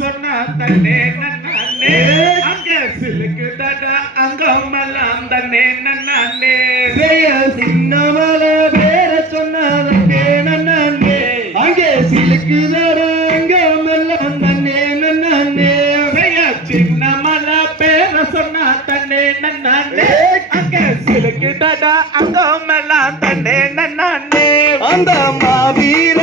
சொன்னா தன்னே நன்னானே அங்க சிலுக்கு தடா அங்கமெல்லாம் தன்னே நன்னானே செய்ய சின்னமல பேர சொன்னதே நன்னே அங்கே சிலுக்குதட அங்கமெல்லாம் தன்னே நன்னே செய்ய சின்ன மலை பேர சொன்னா தன்னே நன்னானே அங்க சிலுக்கு தடா அங்கமெல்லாம் தன்னே நன்னானே அந்த மாவீர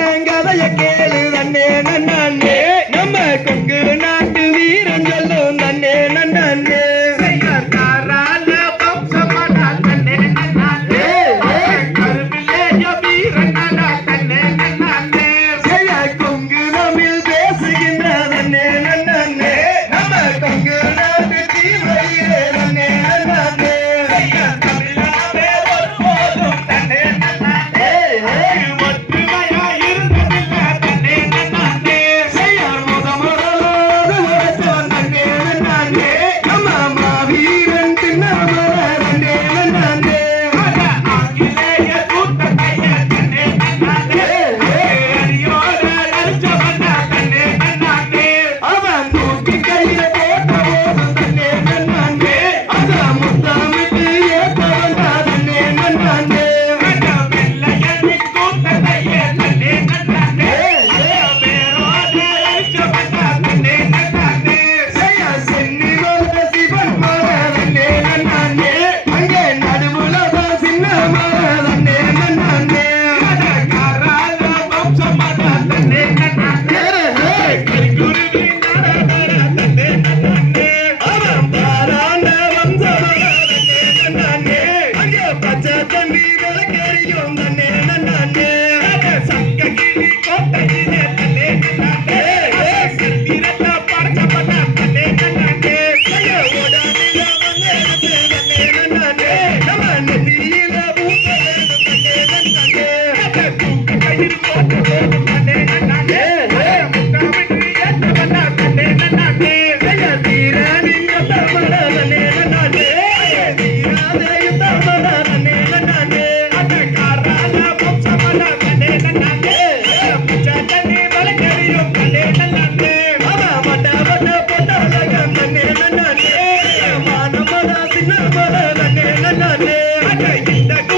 Okay, get that.